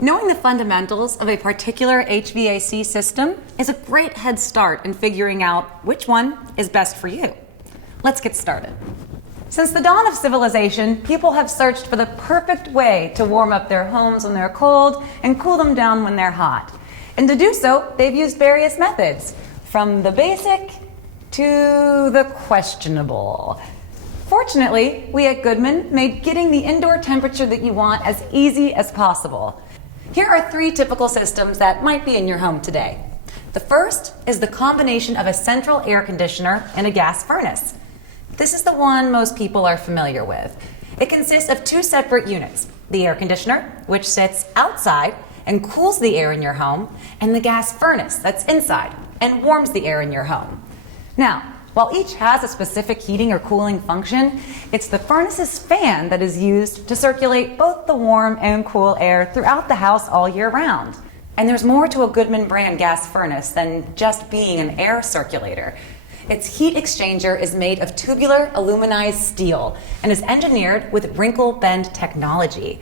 Knowing the fundamentals of a particular HVAC system is a great head start in figuring out which one is best for you. Let's get started. Since the dawn of civilization, people have searched for the perfect way to warm up their homes when they're cold and cool them down when they're hot. And to do so, they've used various methods, from the basic to the questionable. Fortunately, we at Goodman made getting the indoor temperature that you want as easy as possible. Here are 3 typical systems that might be in your home today. The first is the combination of a central air conditioner and a gas furnace. This is the one most people are familiar with. It consists of 2 separate units, the air conditioner, which sits outside and cools the air in your home, and the gas furnace that's inside and warms the air in your home. Now, while each has a specific heating or cooling function, it's the furnace's fan that is used to circulate both the warm and cool air throughout the house all year round. And there's more to a Goodman brand gas furnace than just being an air circulator. Its heat exchanger is made of tubular aluminized steel and is engineered with wrinkle bend technology.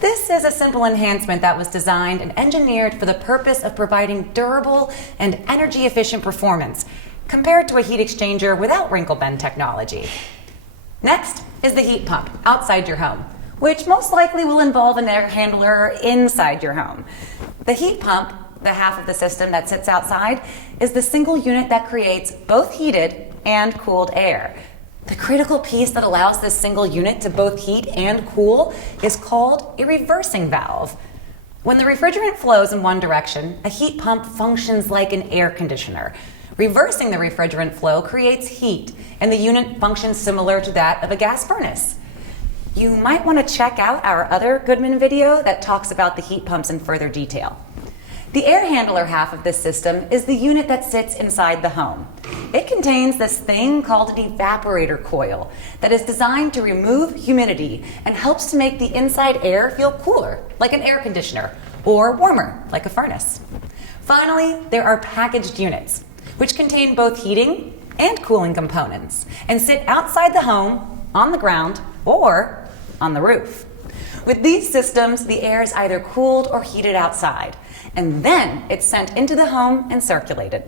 This is a simple enhancement that was designed and engineered for the purpose of providing durable and energy efficient performance compared to a heat exchanger without wrinkle bend technology. Next is the heat pump outside your home, which most likely will involve an air handler inside your home. The heat pump, the half of the system that sits outside, is the single unit that creates both heated and cooled air. The critical piece that allows this single unit to both heat and cool is called a reversing valve. When the refrigerant flows in one direction, a heat pump functions like an air conditioner. Reversing the refrigerant flow creates heat, and the unit functions similar to that of a gas furnace. You might want to check out our other Goodman video that talks about the heat pumps in further detail. The air handler half of this system is the unit that sits inside the home. It contains this thing called an evaporator coil that is designed to remove humidity and helps to make the inside air feel cooler, like an air conditioner, or warmer, like a furnace. Finally, there are packaged units, which contain both heating and cooling components and sit outside the home, on the ground, or on the roof. With these systems, the air is either cooled or heated outside, and then it's sent into the home and circulated.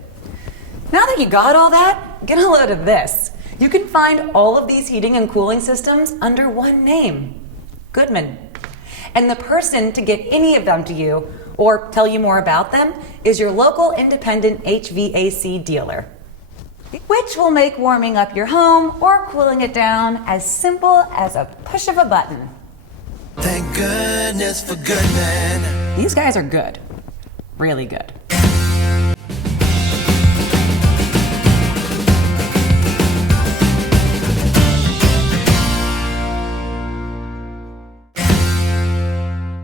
Now that you got all that, get a load of this. You can find all of these heating and cooling systems under one name, Goodman. And the person to get any of them to you or tell you more about them is your local independent HVAC dealer, which will make warming up your home or cooling it down as simple as a push of a button. Thank goodness for Goodman. These guys are good. Really good.